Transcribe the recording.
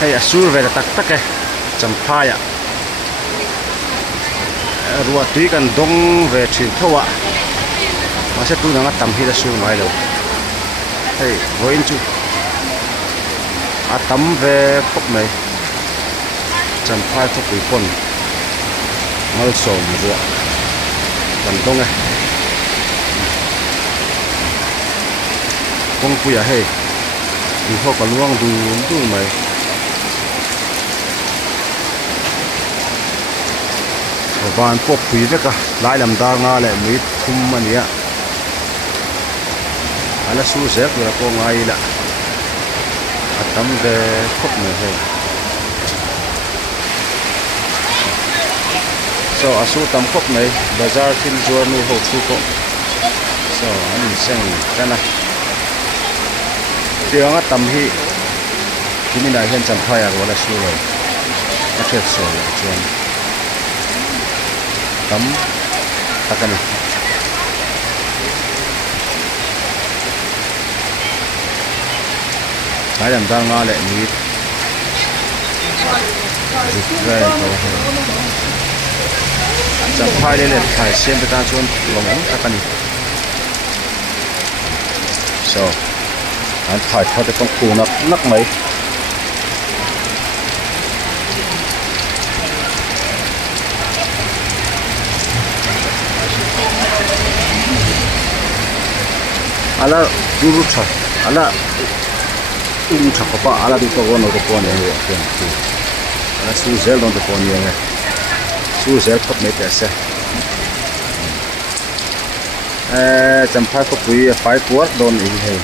hay asur về là tắc tắc cái Champhai ạ ruahtui kan dawng về truyền thâu ạ mà sẽ tu năng tầm hi là sur ngoài đâu hay voin chu tắm về khóc này Champhai khóc bị con mal sầu ruộng kan dawng này con puya hay đi học cả luang du mày van pok pui veka lai lam da nga le mi thum ania ala su zek la ko ngai la atam de khop me he so asu tam khop mai bazar thil zuar nu ho chu ko so an seng kana tianga tam hi kimi na hian Champhai ar wala su lo a thet so la chuan tắm takani lai lam da nga le mi ve to Champhai le thai siam ta chuan lom takani so an thai thot tong khu nak mai ala duru cha ala cha ko pa ala di ko no ko ne ala su zel don ko ne su zel khop me ta se Champhai ko pui 5 quart don in he